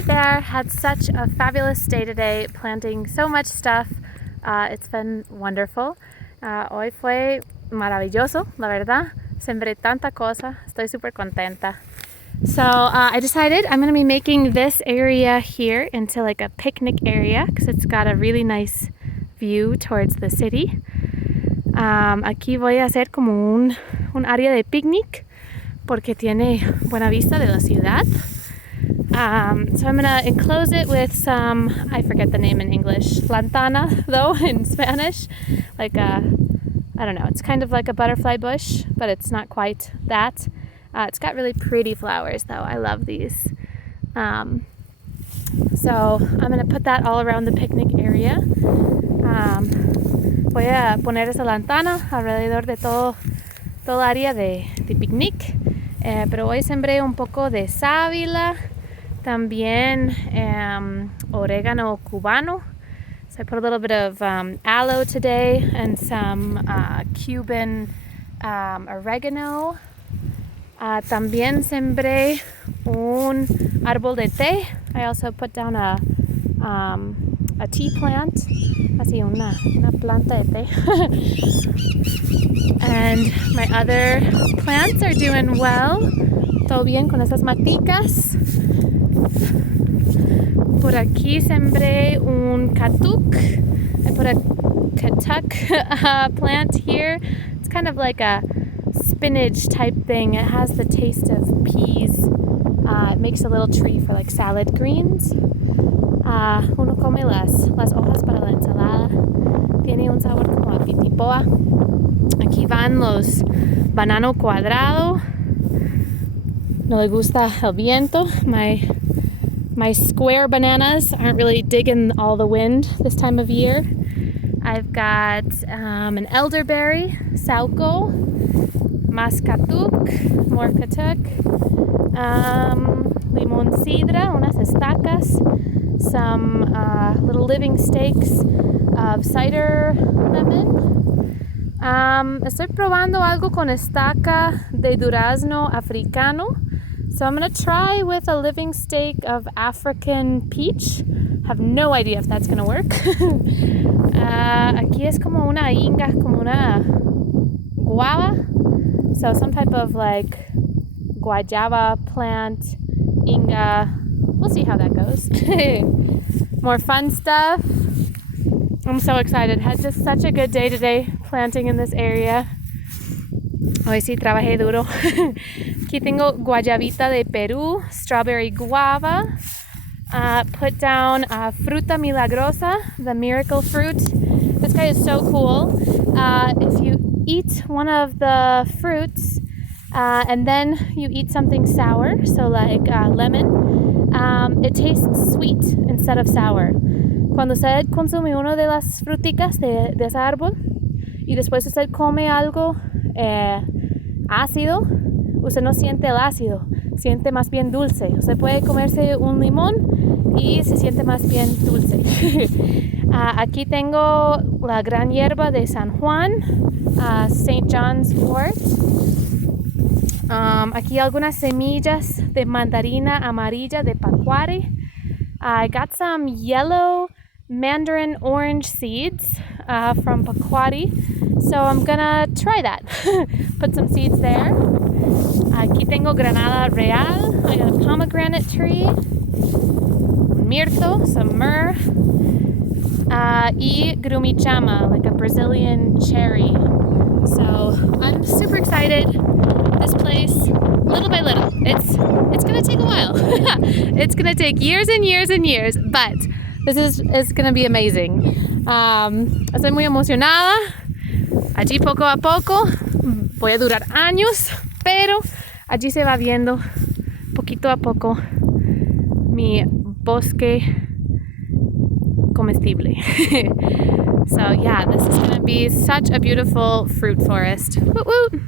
right there. Had such a fabulous day today, planting so much stuff. It's been wonderful. Hoy fue maravilloso, la verdad. Sembré tanta cosa. Estoy súper contenta. So I decided I'm going to be making this area here into like a picnic area because it's got a really nice view towards the city. Aquí voy a hacer como un área de picnic porque tiene buena vista de la ciudad. So I'm going to enclose it with some, I forget the name in English, Lantana though in Spanish. Like I don't know, it's kind of like a butterfly bush, but it's not quite that. It's got really pretty flowers though. I love these. So I'm going to put that all around the picnic area. Voy a poner esa lantana alrededor de todo área de picnic. Pero hoy sembré un poco de sábila, también orégano cubano. So I put a little bit of aloe today and some Cuban Oregano. También sembré un árbol de té. I also put down a tea plant, así una planta de té. And my other plants are doing well. Todo bien con esas maticas. Por aquí sembré un Katuk. I put a Katuk plant here. It's kind of like a spinach type thing. It has the taste of peas. It makes a little tree for like salad greens. Uno come las hojas para la ensalada. Tiene un sabor como a pitipoa. Aquí van los banano cuadrado. No le gusta el viento. My square bananas aren't really digging all the wind this time of year. I've got an elderberry, Saúco, más Katuk, more Katuk, Limón, cidra, unas estacas, some little living stakes of cider lemon. Estoy probando algo con estaca de durazno africano. So I'm going to try with a living stake of African peach. Have no idea if that's going to work. Aquí es como una inga, como una guava. So some type of like guayaba plant, inga. We'll see how that goes. More fun stuff. I'm so excited. Had just such a good day today planting in this area. Hoy sí trabajé duro. Aquí tengo Guayabita de Perú, strawberry guava. Put down fruta milagrosa, the miracle fruit. This guy is so cool. If you eat one of the fruits and then you eat something sour, so like lemon, it tastes sweet instead of sour. Cuando usted consume una de las fruticas de ese árbol y después usted come algo ácido, usted no siente el ácido, siente más bien dulce. Usted puede comerse un limón y se siente más bien dulce. Aquí tengo la gran hierba de San Juan, St. John's Wort. Aquí algunas semillas de mandarina amarilla de pacuare. I got some yellow mandarin orange seeds from pacuare. So I'm gonna try that. Put some seeds there. Aquí tengo granada real. I got a pomegranate tree. Mirto, some myrrh. Y grumichama, like a Brazilian cherry. So I'm super excited. This place, little by little, it's gonna take a while. It's gonna take years and years and years, but this is gonna be amazing. Estoy muy emocionada. Allí poco a poco, voy a durar años, pero allí se va viendo poquito a poco mi bosque comestible. So yeah, this is going to be such a beautiful fruit forest. Woot woot!